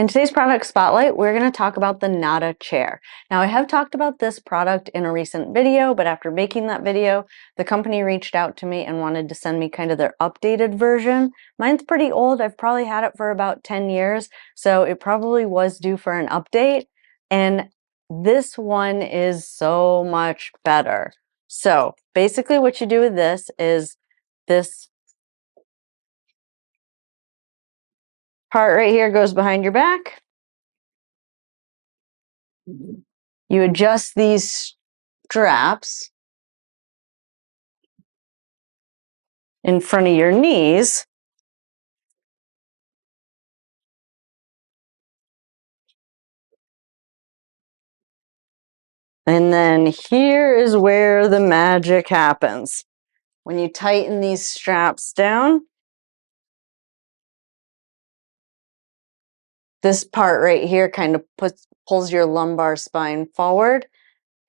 In today's product spotlight, we're going to talk about the Nada chair. Now, I have talked about this product in a recent video, but after making that video, the company reached out to me and wanted to send me kind of their updated version. Mine's pretty old. I've probably had it for about 10 years, so it probably was due for an update. And this one is so much better. So basically what you do with this is this part right here goes behind your back. You adjust these straps in front of your knees. And then here is where the magic happens. When you tighten these straps down, this part right here kind of pulls your lumbar spine forward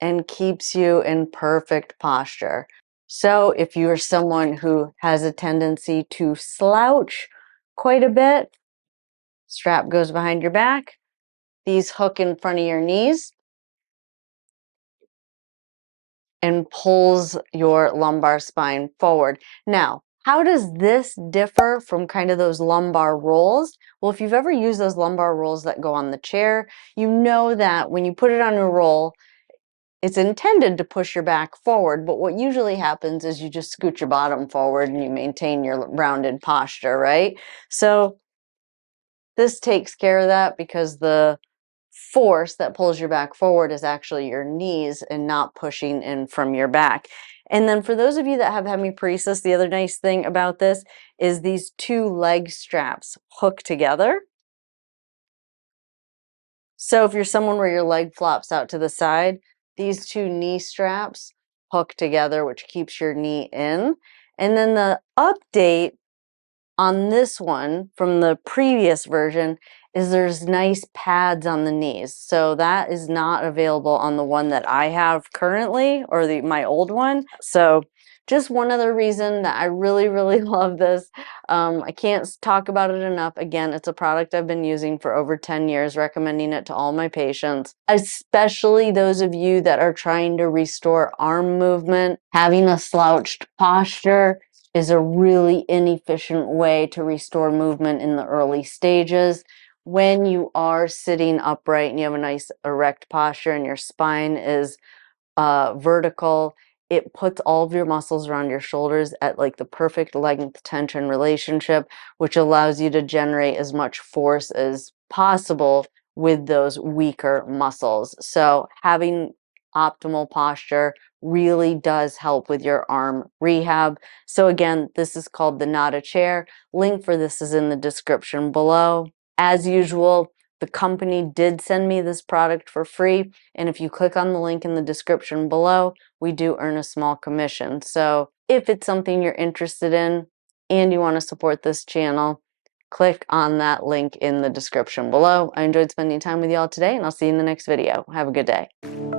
and keeps you in perfect posture. So if you are someone who has a tendency to slouch quite a bit, strap goes behind your back, these hook in front of your knees, and pulls your lumbar spine forward. Now, how does this differ from kind of those lumbar rolls? Well, if you've ever used those lumbar rolls that go on the chair, you know that when you put it on a roll, it's intended to push your back forward, but what usually happens is you just scoot your bottom forward and you maintain your rounded posture, right? So this takes care of that because the force that pulls your back forward is actually your knees and not pushing in from your back. And then for those of you that have hemiparesis, the other nice thing about this is these two leg straps hook together. So if you're someone where your leg flops out to the side, these two knee straps hook together, which keeps your knee in. And then the update on this one from the previous version is there's nice pads on the knees. So that is not available on the one that I have currently, or my old one. So just one other reason that I really, really love this. I can't talk about it enough. Again, it's a product I've been using for over 10 years, recommending it to all my patients, especially those of you that are trying to restore arm movement. Having a slouched posture is a really inefficient way to restore movement in the early stages. When you are sitting upright and you have a nice erect posture and your spine is vertical, it puts all of your muscles around your shoulders at like the perfect length tension relationship, which allows you to generate as much force as possible with those weaker muscles. So having optimal posture really does help with your arm rehab. So again, this is called the Nada chair. Link for this is in the description below. As usual, the company did send me this product for free, and if you click on the link in the description below, we do earn a small commission. So if it's something you're interested in and you want to support this channel, click on that link in the description below. I enjoyed spending time with y'all today, and I'll see you in the next video. Have a good day.